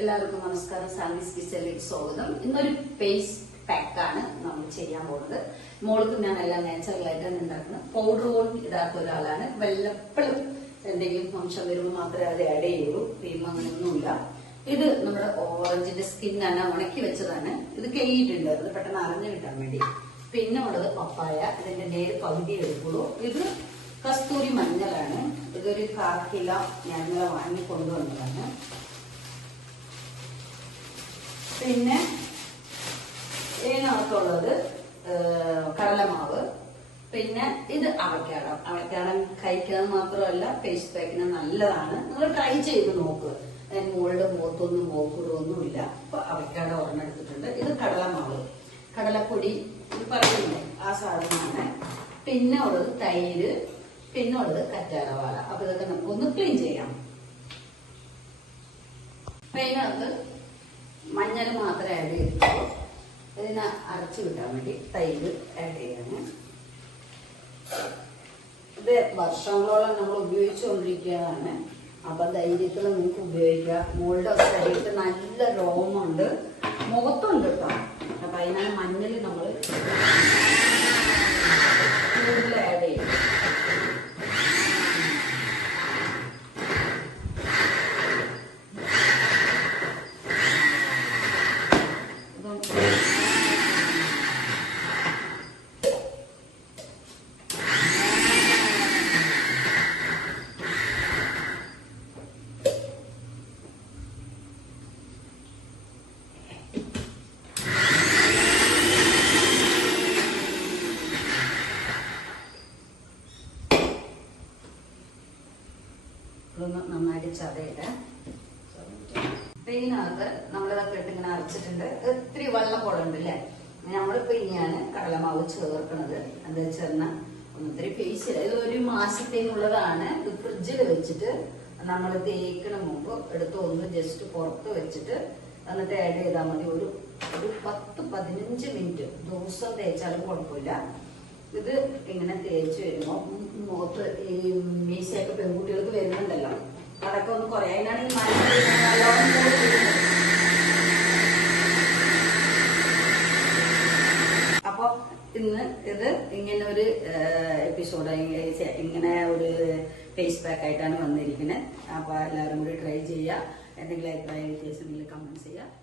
എല്ലാവർക്കും നമസ്കാരം. സാൻഡീസ് കിച്ചണിലേക്ക് സ്വാഗതം. ഇന്നൊരു പേസ്റ്റ് പാക്കാണ് നമ്മൾ ചെയ്യാൻ പോകുന്നത്. മോൾക്ക് ഞാൻ എല്ലാം നാച്ചുറലായിട്ടാണ് ഉണ്ടാക്കുന്നത്. പൗഡർ പോലും ഇടാത്ത ഒരാളാണ്. വല്ലപ്പോഴും എന്തെങ്കിലും അംശം വരുമ്പോൾ മാത്രമേ അത് ആഡ് ചെയ്യുള്ളൂ. ക്രീം അങ്ങനെയൊന്നുമില്ല. ഇത് നമ്മുടെ ഓറഞ്ചിന്റെ സ്കിന്നാണ്, ഉണക്കി വെച്ചതാണ്. ഇത് കഴുകിയിട്ടുണ്ട്, അത് പെട്ടെന്ന് അറിഞ്ഞു കിട്ടാൻ വേണ്ടി. പിന്നെ ഉള്ളത് പപ്പായ, ഇതിന്റെ നേര് പകുതി എടുക്കുള്ളൂ. ഇത് കസ്തൂരി മഞ്ഞളാണ്. ഇതൊരു 1/4 കിലോ ഞാൻ വാങ്ങി കൊണ്ടുവന്നതാണ്. പിന്നെ ഇതിനകത്തുള്ളത് കടലമാവ്. പിന്നെ ഇത് അവക്കാടം. അവക്കാടം കഴിക്കാൻ മാത്രമല്ല പേസ്റ്റ് പാക്കിന് നല്ലതാണ്. നിങ്ങൾ ട്രൈ ചെയ്ത് നോക്ക്. മോളുടെ മുഖത്തൊന്നും മോക്കുറൊന്നുമില്ല. അപ്പൊ അവക്കാടം ഒരെണ്ണം എടുത്തിട്ടുണ്ട്. ഇത് കടലമാവ്, കടലപ്പൊടി പറയുന്നത് ആ സാധനമാണ്. പിന്നെ ഉള്ളത് തൈര്, പിന്നെ ഉള്ളത് കറ്റാറവാഴ. അപ്പൊ ഇതൊക്കെ നമുക്കൊന്ന് ക്ലീൻ ചെയ്യാം. അതിനകത്ത് മഞ്ഞൾ മാത്രമേ ആഡ് ചെയ്തിട്ടുള്ളൂ. ഇതിനെ അരച്ചു കിട്ടാൻ വേണ്ടി തൈര് ആഡ് ചെയ്യാണ്. ഇത് വർഷങ്ങളോളം നമ്മൾ ഉപയോഗിച്ചുകൊണ്ടിരിക്കുകയാണ്. അപ്പൊ ധൈര്യത്തിൽ നിങ്ങൾക്ക് ഉപയോഗിക്കാം. മോളുടെ ശരീരത്തിൽ നല്ല രോമമുണ്ട്, മുഖത്തുണ്ട് കേട്ടോ. അപ്പൊ അതിനാണ് മഞ്ഞൾ നമ്മൾ കൂടുതൽ ആഡ് ചെയ്യും. നന്നായിട്ട് ചതയിടാം. ഇതിനകത്ത് നമ്മളിതൊക്കെ ഇട്ട് ഇങ്ങനെ അരച്ചിട്ടുണ്ട്. ഇത്തിരി വെള്ളം പോലുണ്ട് അല്ലേ. നമ്മളിപ്പോ ഇനിയാണ് കടലമാവ് ചേർക്കുന്നത്. എന്താ വെച്ചാൽ ഒത്തിരി പേസ്റ്റ് ഇത് 1 മാസത്തേനുള്ളതാണ്. ഇത് ഫ്രിഡ്ജിൽ വെച്ചിട്ട് നമ്മൾ തേക്കണ മുമ്പ് എടുത്ത് ഒന്ന് ജസ്റ്റ് പുറത്ത് വെച്ചിട്ട് എന്നിട്ട് ആഡ് ചെയ്താൽ മതി. ഒരു 10-15 മിനിറ്റ് ദിവസം തേച്ചാലും കുഴപ്പമില്ല. ഇത് ഇങ്ങനെ തേച്ച് വരുമ്പോ മുഖത്ത് ഈ മീശയൊക്കെ പെൺകുട്ടികൾക്ക് വരുന്നുണ്ടല്ലോ, അതൊക്കെ ഒന്ന് കുറേ. അതിനാണ് ഈ അപ്പൊ ഇന്ന് ഇത് ഇങ്ങനെ ഒരു എപ്പിസോഡ്, ഇങ്ങനെ ഒരു ഫേസ് പാക്ക് ആയിട്ടാണ് വന്നിരിക്കുന്നത്. അപ്പൊ എല്ലാവരും കൂടി ട്രൈ ചെയ്യുക. എന്തെങ്കിലും അഭിപ്രായം വ്യത്യാസം കമന്റ് ചെയ്യുക.